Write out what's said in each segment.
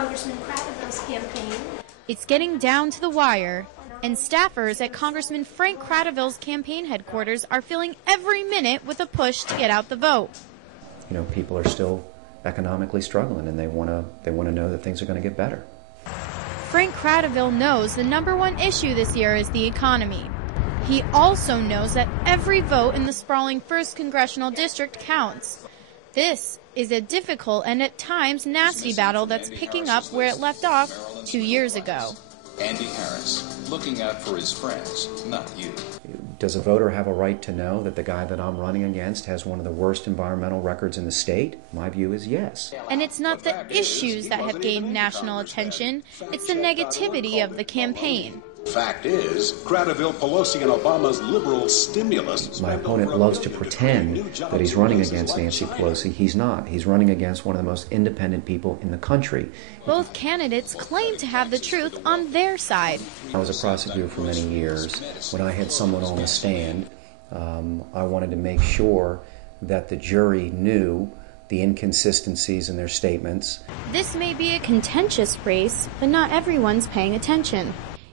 Congressman Kratovil's campaign. It's getting down to the wire, and staffers at Congressman Frank Kratovil's campaign headquarters are filling every minute with a push to get out the vote. You know, people are still economically struggling, and they want to know that things are going to get better. Frank Kratovil knows the #1 issue this year is the economy. He also knows that every vote in the sprawling 1st Congressional District counts. This is a difficult and at times nasty battle that's picking up where it left off 2 years ago. Andy Harris, looking out for his friends, not you. Does a voter have a right to know that the guy that I'm running against has one of the worst environmental records in the state? My view is yes. And it's not the issues that have gained national attention, it's the negativity of the campaign. Fact is, Kratovil, Pelosi, and Obama's liberal stimulus. My opponent loves to pretend that he's running against Nancy Pelosi. He's not. He's running against one of the most independent people in the country. Both candidates claim to have the truth on their side. I was a prosecutor for many years. When I had someone on the stand, I wanted to make sure that the jury knew the inconsistencies in their statements. This may be a contentious race, but not everyone's paying attention.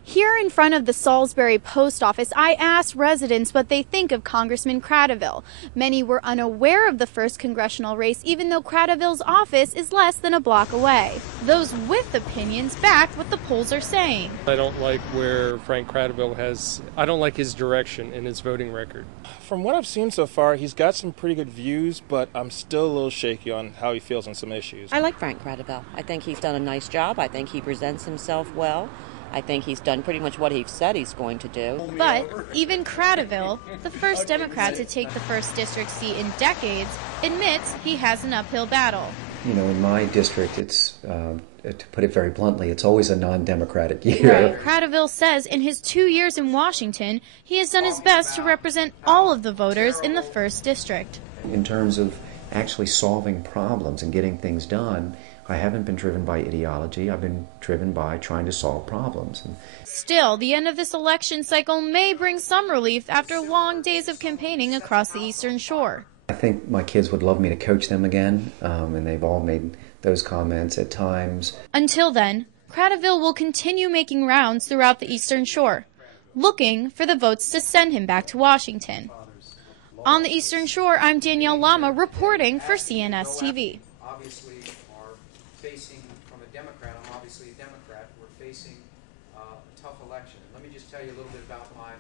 Here in front of the Salisbury post office, I asked residents what they think of Congressman Kratovil. Many were unaware of the 1st congressional race, even though Kratovil's office is less than a block away. Those with opinions backed what the polls are saying. I don't like where Frank Kratovil I don't like his direction in his voting record. From what I've seen so far, he's got some pretty good views, but I'm still a little shaky on how he feels on some issues. I like Frank Kratovil. I think he's done a nice job. I think he presents himself well. I think he's done pretty much what he said he's going to do. But even Kratovil, the first Democrat to take the 1st district seat in decades, admits he has an uphill battle. You know, in my district, it's, to put it very bluntly, it's always a non-democratic year. Right. Kratovil says in his 2 years in Washington, he has done his best to represent all of the voters in the 1st district. In terms of actually solving problems and getting things done, I haven't been driven by ideology. I've been driven by trying to solve problems. Still, the end of this election cycle may bring some relief after long days of campaigning across the Eastern Shore. I think my kids would love me to coach them again, and they've all made those comments at times. Until then, Kratovil will continue making rounds throughout the Eastern Shore, looking for the votes to send him back to Washington. On the Eastern Shore, I'm Danielle Lama reporting for CNS TV. Facing, from a Democrat, I'm obviously a Democrat, we're facing a tough election. Let me just tell you a little bit about my